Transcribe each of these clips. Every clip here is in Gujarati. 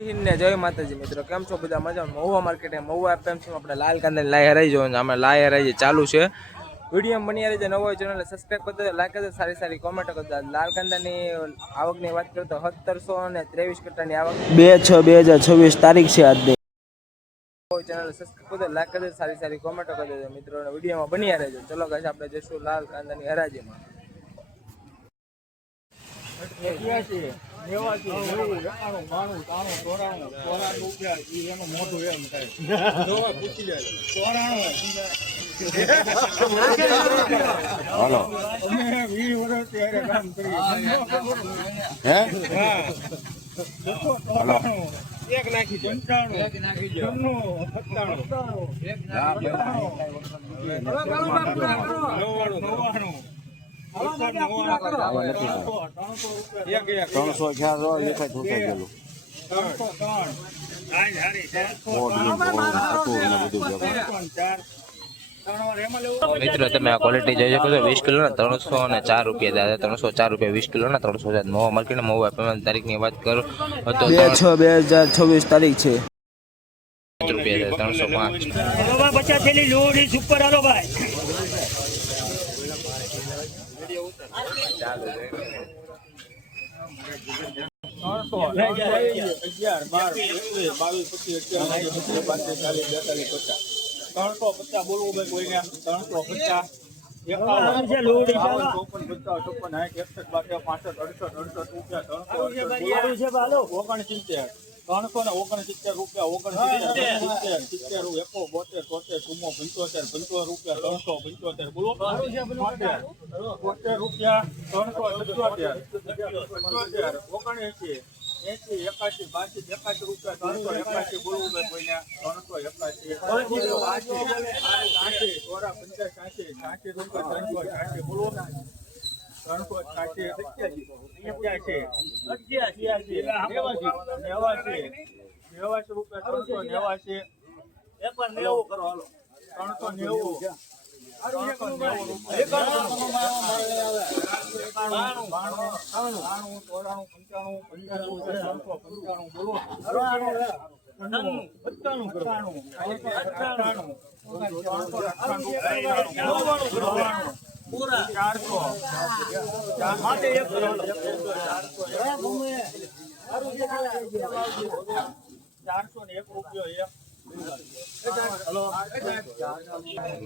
જય માતાજી મિત્રો, કેમ છો બધા? મજામાં? મહુવા માર્કેટે મહુવા એપએમસી આપણે લાલ કાંદાની લાઈ હરાઈ જોવાનું. અમે લાઈ હરાઈ ચાલુ છે. વિડીયો બની રહી છે. નવો ચેનલ સબસ્ક્રાઈબ કરી દો, લાઈક કરી દો, સારી સારી કોમેન્ટ કરી દો. લાલ કાંદાની આવકની વાત કરીએ તો 1723 કટ્ટાની આવક 2/6/2026 તારીખ છે આજની. ચેનલ સબસ્ક્રાઈબ કરી દો, લાઈક કરી દો, સારી સારી કોમેન્ટ કરી દો. મિત્રો વિડીયોમાં બની રહેજો. ચલો ગાઈસ, આપણે જઈશું લાલ કાંદાની હરાજીમાં. 81 90 90 91 92 93 94 94 રૂપિયા એનું મોઢું એમ થાય. જોવા પૂછી જાય 94 હાલો અમે 20 વર્ષ ત્યારે કામ કરીએ. હે હા હાલો એક નાખી દે 95 એક નાખી દે 97 મિત્રો તમે આ ક્વોલિટી જોઈ શકો છો. 20 કિલો ના 304 રૂપિયા, 304 રૂપિયા 20 કિલો ના 300. મહુવા માર્કેટ મહુવા એપએમસી તારીખની વાત કરો તો 2/6/2026 તારીખ છે. રૂપિયા 305. 50 થેલી લોડી સુપર હાલો ભાઈ. બોલવું ભાઈ કોઈને 350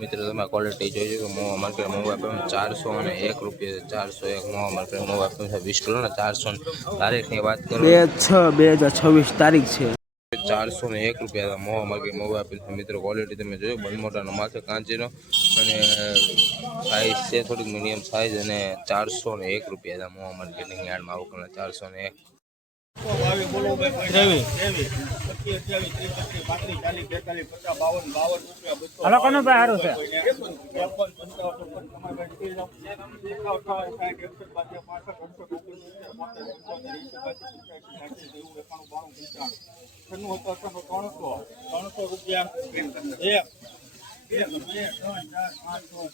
મિત્રો તમે ક્વોલિટી જોઈ શકો. મહુવા માર્કેટ મહુવા એપએમસી 401 રૂપિયા 401. મહુવા માર્કેટ મહુવા એપએમસી 20 કિલો ના 400. તારીખની વાત કરો 2/6/2026 તારીખ છે. 401 રૂપિયા મહુવા માર્કેટ મહુવા એપએમસી. મિત્રો ક્વોલિટી તમે જોયો, બંધ મોટાનો માથે કાંચીનો અને સાઈઝ છે થોડીક મીડિયમ સાઈઝ અને 401 રૂપિયા મહુવા માર્કેટની યાર્ડમાં આવકના 401.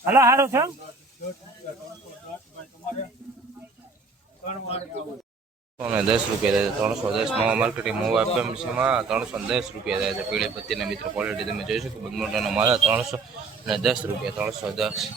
હલો હારું છે. 310 રૂપિયા થાય છે. 310 મહુવા માર્કેટ મહુવા એપએમસીમાં 310 રૂપિયા થાય છે. પીળી પત્તીના મિત્રો ક્વોલિટી તમે જોઈ શકો. બંધ મોટાનો માલ 310 રૂપિયા 310.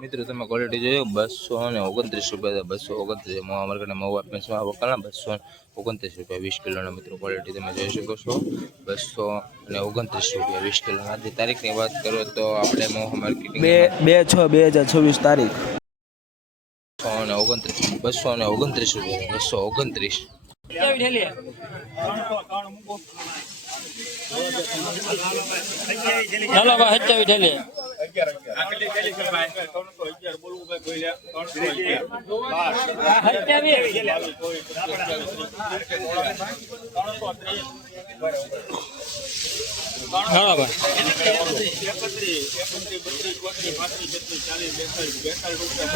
મિત્રો તમે ક્વોલિટી જોયો 229 રૂપિયા 229. મહુવા માર્કેટ મહુવા એપએમસીમાં વકાલના 229 રૂપિયા 20 કિલોના મિત્રો ક્વોલિટી તમે જોઈ શકો છો. 229 રૂપિયા 20 કિલોના. આજની તારીખની વાત કરો તો આપણે મહુવા માર્કેટ 2/6/2026 તારીખ 229 રૂપિયા 229. ચાલો ભાઈ 27 થેલી. હા ભાઈ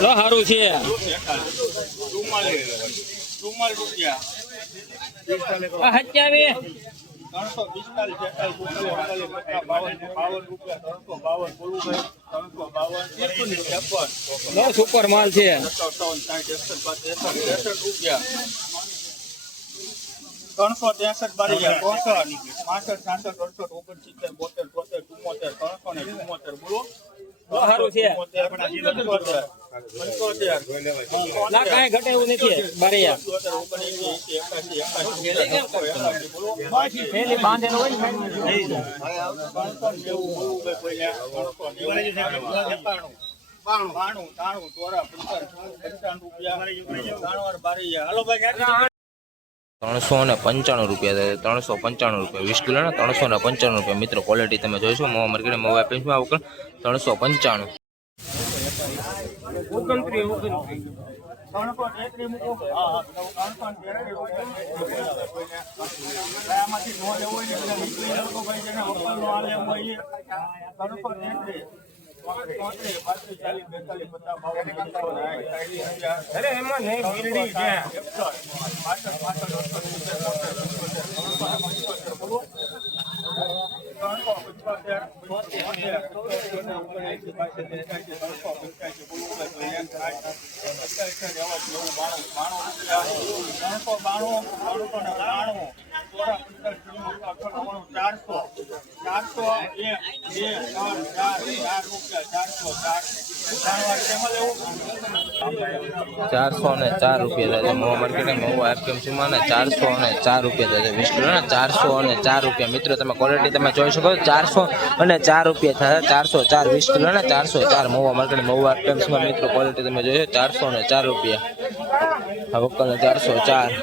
લો સારું છે આ 27 લો સુપર માલ છે 363 બારીયા 65 66 68 69 70 72 73 74 બોલો લો સારું છે ના કાંઈ ઘટે એવું નથી બારીયા થેલી બાંધેલો હોય રૂપિયા 395 રૂપિયા થાય 395 રૂપિયા 20 કિલોના 395 રૂપિયા મિત્રો ક્વોલિટી તમે જોઈશો મોવા માર્કેટ મોવા એપેન્સમાં આવકલ 395 અરે એમાં નહીં બિલ્ડિંગ છે ચારસો ને 4 રૂપિયા થાય મોવા માર્કેટ મોવા એપેન્સમાં ને 404 રૂપિયા થાય 20 કિલોના 404 રૂપિયા મિત્રો તમે ક્વોલિટી તમે જોઈ શકો 404 રૂપિયા થાય 404 20 કિલોના 404 મોવા માર્કેટ મોવા એપેન્સમાં મિત્રો ક્વોલિટી તમે જોઈ 404 રૂપિયા આ વકલ 404